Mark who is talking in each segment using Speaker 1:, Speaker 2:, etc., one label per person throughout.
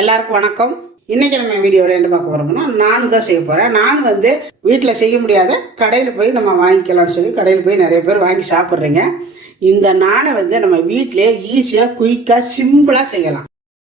Speaker 1: எல்லாருக்கும் வணக்கம். இன்னைக்கு நம்ம வீடியோவில் என்ன பார்க்க போறோம்னா நானும் தான் செய்ய போறேன். நான் வந்து வீட்டில் செய்ய முடியாத கடையில் போய் நம்ம வாங்கிக்கலாம்னு சொல்லி கடையில் போய் நிறைய பேர் வாங்கி சாப்பிட்றீங்க. இந்த நானை வந்து நம்ம வீட்டிலே ஈஸியாக குயிக்காக சிம்பிளாக செய்யலாம்.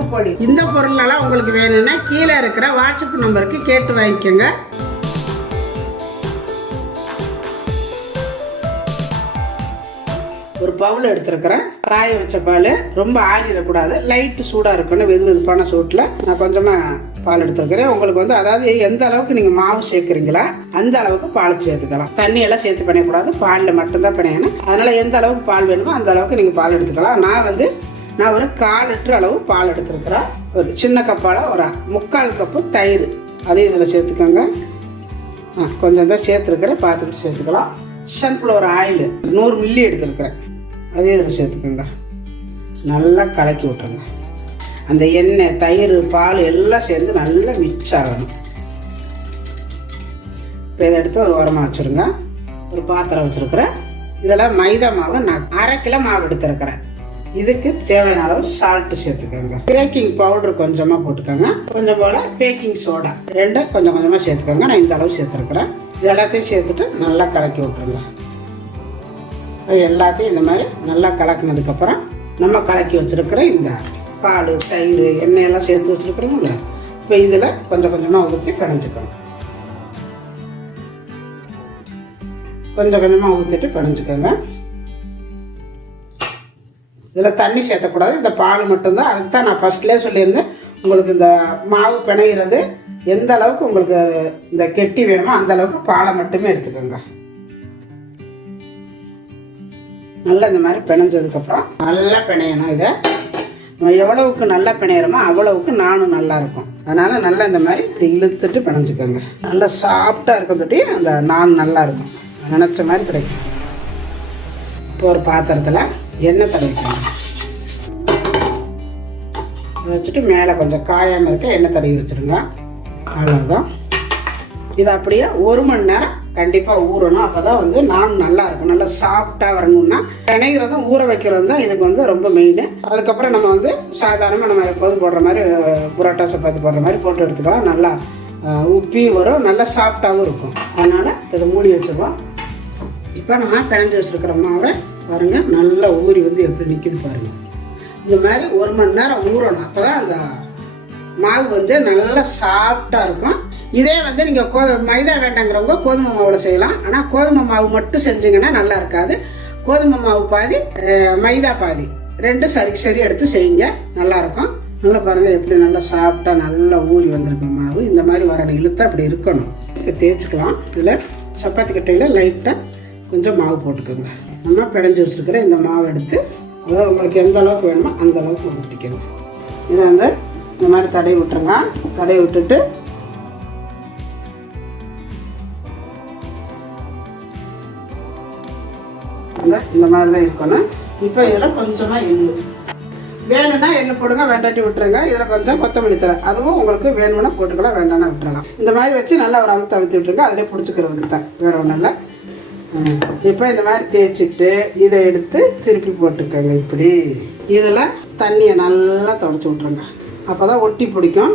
Speaker 1: பருப்பு பொடி. இந்த பொருளெல்லாம் உங்களுக்கு வேணும்னா கீழே இருக்கிற வாட்ஸ்அப் நம்பருக்கு கேட்டு வாங்கிக்கோங்க. ஒரு பவுல் எடுத்திருக்கிறேன். காய வச்ச பால் ரொம்ப ஆறிடக்கூடாது. லைட்டு சூடாக இருக்கணும் வெது வெதுப்பான சூட்டில். நான் கொஞ்சமாக பால் எடுத்துருக்கிறேன். உங்களுக்கு வந்து அதாவது எந்த அளவுக்கு நீங்கள் மாவு சேர்க்குறீங்களா அந்த அளவுக்கு பால் சேர்த்துக்கலாம். தண்ணியெல்லாம் சேர்த்து பண்ணக்கூடாது பாலில் மட்டும்தான் பண்ணிக்கணும் அதனால் எந்த அளவுக்கு பால் வேணுமோ அந்த அளவுக்கு நீங்கள் பால் எடுத்துக்கலாம். நான் வந்து நான் ஒரு கால் லிட்டர் அளவு பால் எடுத்துருக்குறேன். ஒரு சின்ன கப்பால் ஒரு முக்கால் கப்பு தயிர். அதையும் இதில் சேர்த்துக்கோங்க. ஆ கொஞ்சம் தான் சேர்த்துருக்குறேன். பார்த்துக்கிட்டு சேர்த்துக்கலாம். சன்ஃப்ளவர் ஆயில் நூறு மில்லி எடுத்துருக்குறேன். அதையும் இதில் சேர்த்துக்கோங்க. நல்லா கலக்கி விட்ருங்க அந்த எண்ணெய் தயிர் பால் எல்லாம் சேர்ந்து நல்லா மிக்ஸ் ஆகணும். இப்போ இதை எடுத்து ஒரு உரமாக வச்சுருங்க. ஒரு பாத்திரம் வச்சுருக்குறேன். இதெல்லாம் மைதா மாவு நான் அரை கிலோ மாவு எடுத்துருக்கிறேன். இதுக்கு தேவையான அளவு சால்ட் சேர்த்துக்கோங்க. பேக்கிங் பவுடர் கொஞ்சமாக போட்டுக்கோங்க. கொஞ்சம் போல் பேக்கிங் சோடா ரெண்டும் கொஞ்சம் கொஞ்சமாக சேர்த்துக்கோங்க. நான் இந்த அளவு சேர்த்துருக்குறேன். இது எல்லாத்தையும் சேர்த்துட்டு நல்லா கலக்கி விட்ருங்க எல்லாத்தையும் இந்த மாதிரி நல்லா கலக்கினதுக்கப்புறம் நம்ம கலக்கி வச்சுருக்கிற இந்த பால் தயிர் எண்ணெய் எல்லாம் சேர்த்து வச்சுருக்குறோம்ல இப்போ இதில் கொஞ்சம் கொஞ்சமாக ஊற்றி பிணைஞ்சுக்கணும். கொஞ்சம் கொஞ்சமாக ஊற்றிட்டு பிணைஞ்சுக்கோங்க. இதில் தண்ணி சேர்த்தக்கூடாது. இந்த பால் மட்டும்தான். அதுக்கு தான் நான் ஃபஸ்ட்லேயே சொல்லியிருந்தேன். உங்களுக்கு இந்த மாவு பிணைகிறது எந்த அளவுக்கு உங்களுக்கு இந்த கெட்டி வேணுமோ அந்த அளவுக்கு பாலை மட்டுமே எடுத்துக்கோங்க. நல்லா இந்த மாதிரி பிணைஞ்சதுக்கப்புறம் நல்லா பிணையணும் இதை. நம்ம எவ்வளவுக்கு நல்லா பிணையிறோமோ அவ்வளவுக்கு நானும் நல்லா இருக்கும். அதனால் நல்லா இந்த மாதிரி இப்படி இழுத்துட்டு பிணைஞ்சுக்கோங்க. நல்லா சாஃப்டாக இருக்கிறதுட்டி அந்த நான் நல்லா இருக்கும். நினச்ச மாதிரி கிடைக்கும் இப்போ ஒரு பாத்திரத்தில் எண்ணெய் தடவிக்கணும். வச்சுட்டு மேலே கொஞ்சம் காயாமல் இருக்க எண்ணெய் தடவி வச்சுருங்க. அவ்வளோதான் இது அப்படியே ஒரு மணி நேரம் கண்டிப்பாக ஊறணும். அப்போ தான் வந்து நான் நல்லா இருக்கும். நல்லா சாஃப்டாக வரணும்னா பிணைகிறதும் ஊற வைக்கிறது தான் இதுக்கு வந்து ரொம்ப மெயின் அதுக்கப்புறம் நம்ம வந்து சாதாரணமாக நம்ம எப்போதும் போடுற மாதிரி புரோட்டா சப்பாத்தி போடுற மாதிரி போட்டு எடுத்துக்கலாம். நல்லா உப்பியும் உப்பி வரும். நல்லா சாஃப்டாகவும் இருக்கும். அதனால் இதை மூடி வச்சுருவோம். இப்போ நம்ம பிணைஞ்சு வச்சுருக்கிற மாவை பாருங்கள் நல்லா ஊறி வந்து எப்படி நிற்கிது பாருங்கள் இந்த மாதிரி ஒரு மணி நேரம் ஊறணும். அப்போ தான் அந்த மாவு வந்து நல்லா சாஃப்டாக இருக்கும். இதே வந்து நீங்கள் கோ மைதா வேண்டாங்கிறவங்க கோதுமை மாவில் செய்யலாம். ஆனால் கோதுமை மாவு மட்டும் செஞ்சீங்கன்னா நல்லா இருக்காது. கோதுமை மாவு பாதி மைதா பாதி. ரெண்டும் சரி சரி எடுத்து செய்யுங்க. நல்லாயிருக்கும் நல்லா பாருங்கள் எப்படி நல்லா சாஃப்டாக நல்லா ஊறி வந்திருக்கு மாவு. இந்த மாதிரி வரணும் இழுத்தா அப்படி இருக்கணும். இப்போ தேய்ச்சிக்கலாம். இதில் சப்பாத்தி கட்டையில் லைட்டாக கொஞ்சம் மாவு போட்டுக்கோங்க. நம்ம பிடைஞ்சி வச்சுருக்கிற இந்த மாவு எடுத்து அதாவது உங்களுக்கு எந்த அளவுக்கு வேணுமோ அந்த அளவுக்கு ஊற்றிக்கணும் இதை வந்து இந்த மாதிரி தடவி விட்டுருங்க. தடவி விட்டுட்டு இந்த இந்த மாதிரி தான் இருக்கணும். இப்போ இதில் கொஞ்சமாக எள்ளு. வேணும்னா எண்ணெய் போடுங்க வேண்டாட்டி விட்டுருங்க. இதில் கொஞ்சம் கொத்தமல்லி தலை அதுவும் உங்களுக்கு வேணும்னா போட்டுக்கலாம் வேண்டாம்னா விட்டுறலாம். இந்த மாதிரி வச்சு நல்லா ஒரு அமுத்து அமுத்தி விட்டுருங்க. அதிலே பிடிச்சிக்கிறதுக்கு தான். வேறு ஒன்றும் இல்லை. இப்போ இந்த மாதிரி தேய்ச்சிட்டு இதை எடுத்து திருப்பி போட்டுக்கோங்க இப்படி. இதில் தண்ணியை நல்லா தொடச்சி விட்ருங்க அப்போ தான் ஒட்டி பிடிக்கும்.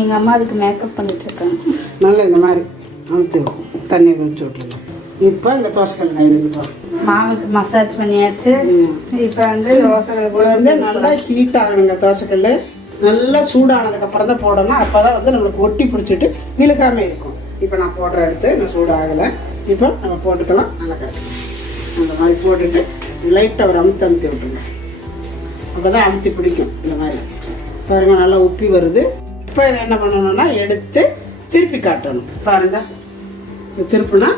Speaker 2: எங்கள் அம்மா அதுக்கு மேக்கப் பண்ணிட்டு இருக்காங்க.
Speaker 1: நல்லா இந்த மாதிரி அமுத்தி தண்ணி வச்சு விட்ருங்க இப்போ இந்த தோசைக்கல் நான் இருக்கட்டும்
Speaker 2: மாவுக்கு மசாஜ் பண்ணியாச்சு. இப்போ வந்து
Speaker 1: இப்போ வந்து நல்லா ஹீட் ஆகணுங்க தோசைக்கல் நல்லா சூடானதுக்கு அப்புறம் தான் போடணும். அப்போ தான் வந்து நம்மளுக்கு ஒட்டி பிடிச்சிட்டு விழுகாம இருக்கும். இப்போ நான் போடுற எடுத்து நான் சூடாகலை. இப்போ நம்ம போட்டுக்கலாம். நல்லா கட்டு அந்த மாதிரி போட்டுட்டு லைட்டாக ஒரு அமுத்து அமுத்தி விட்டுருங்க. அப்போ தான் அமுத்தி பிடிக்கும். இந்த மாதிரி. பாருங்க நல்லா உப்பி வருது. இப்போ இதை என்ன பண்ணணும்னா எடுத்து திருப்பி காட்டணும். பாருங்க. திருப்பினா திருப்புனா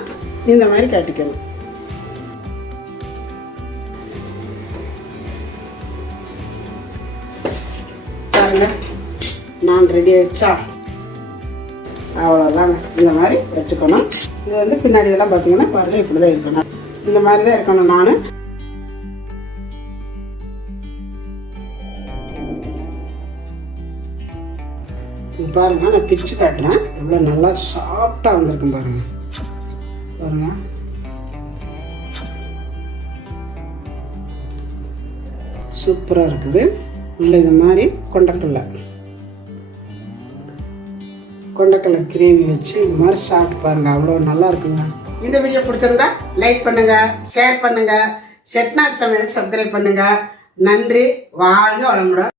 Speaker 1: இந்த மாதிரி காட்டிக்கணும். பாருங்க. நான் ரெடி ஆயிடுச்சா? அவ்வளோதாங்க இந்த மாதிரி வச்சுக்கணும். இது வந்து பின்னாடி எல்லாம் பார்த்தீங்கன்னா பாருங்க இப்படி தான் இருக்கணும். இந்த மாதிரி தான் இருக்கணும் நான். பாருங்க நான் பிச்சு காட்டுறேன். எவ்வளோ நல்லா சாஃப்டாக வந்திருக்கும் பாருங்க. பாருங்க. சூப்பராக இருக்குது. உள்ள இது மாதிரி கொண்டக்கடலை கொண்டக்கடலை கிரேவி வச்சு இந்த மாதிரி சாப்பிட்டு பாருங்க. அவ்வளோ நல்லா இருக்குங்க. இந்த வீடியோ பிடிச்சிருந்தா லைக் பண்ணுங்க ஷேர் பண்ணுங்க. செட்நாட் சமையலுக்கு சப்ஸ்கிரைப் பண்ணுங்க. நன்றி வாழ்க வளமுடன்.